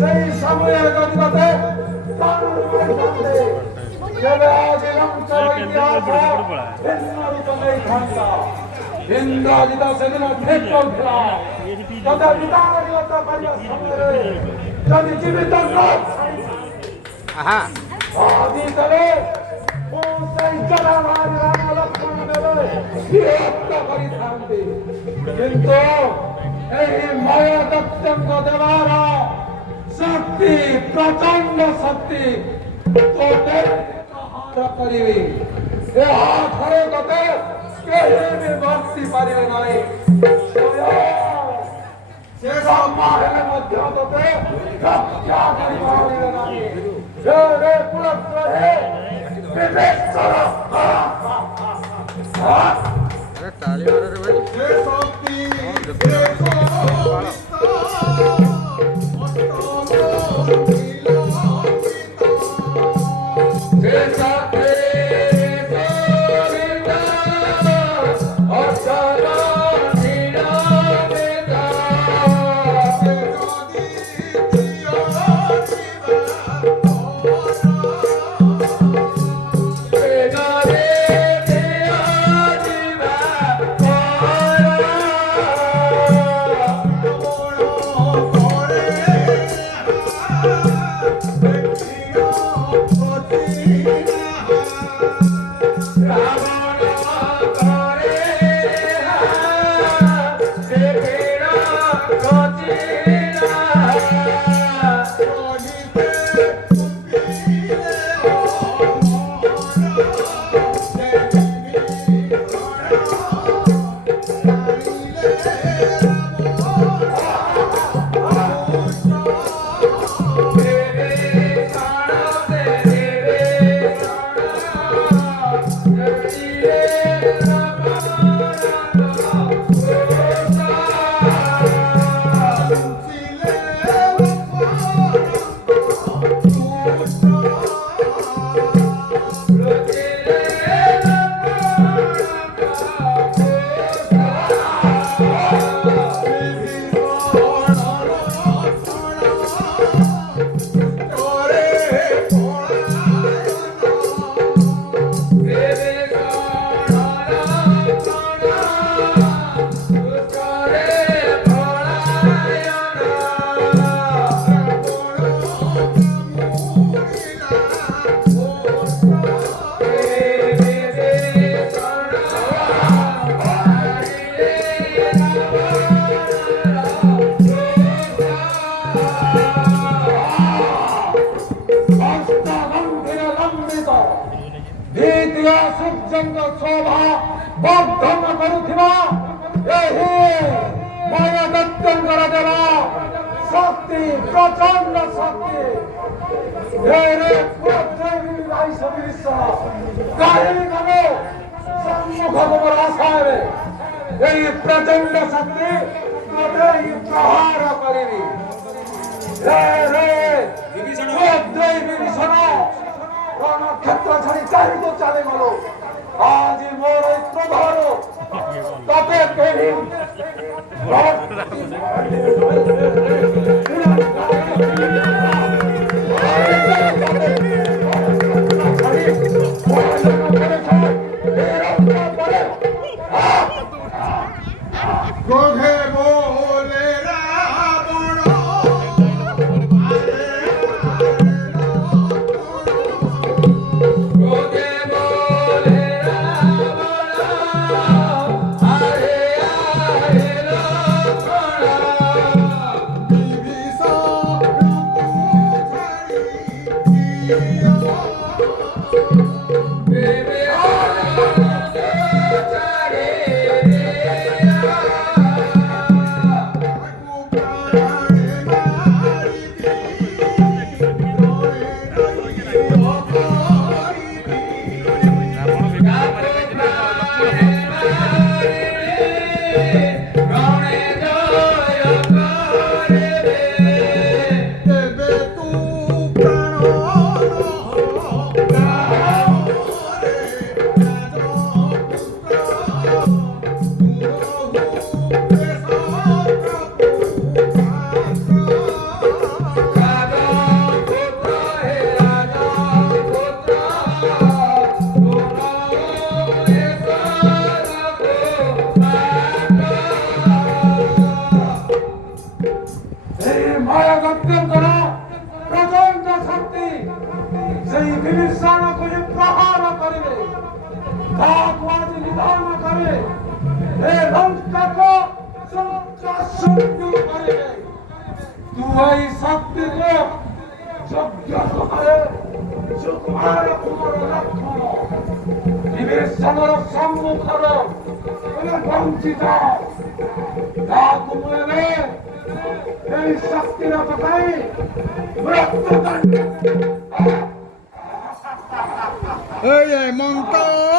সেই সময়ের গতিতে ইন্দ্রাজিত সেদিন ঠিক করছিল যদি জীবিত আদিতলে সেই জলাভার রাম লক্ষ্মণ দেবে বিরক্ত করিথান্তে কিন্তু এই মায়া দত্তঙ্গ দেবার শক্তি প্রচন্ড শক্তি তোদের কাহার করিবে এ হাত গতে কেহি বক্তি পারিবে নাই সে সম্মানের মধ্যে তোতে রক্ষা করিব পারিবে নাই রে পুরস্ত হে বিবেক কর अरे ताली मारो रे भाई हे शक्ति शोभा वर्धन करुथिबा एही माया दत्तंकर देवा शक्ति प्रचंड शक्ति रे पुत्रदेवी भाई सबिसा काहे गनो सम्मुख गोबर आसारे एही प्रचंड शक्ति तोते ही प्रहार करिबी रे पुत्रदेवी विभीषण ক্ষেত্র ছাড়ি চারিত চালে গেল আজ মোর প্রধান তাতে কেহি গোঘে বলে রাবণ বিভীষণ অত্যন্তর প্রচন্ড শক্তি সেই বিভীষণকে প্রহার করিবে তাহাকে আজ নিধন করে এ লঙ্কাকে শূন্য করিবে তুই শক্তিকে যজ্ঞ করে সুকুমার কুমার লক্ষণ বিভীষণর সম্মুখর বঞ্চিত তাহাকে মুয়ে এই শক্তির পকাই মৃত্যুদণ্ড এই মন্ত্র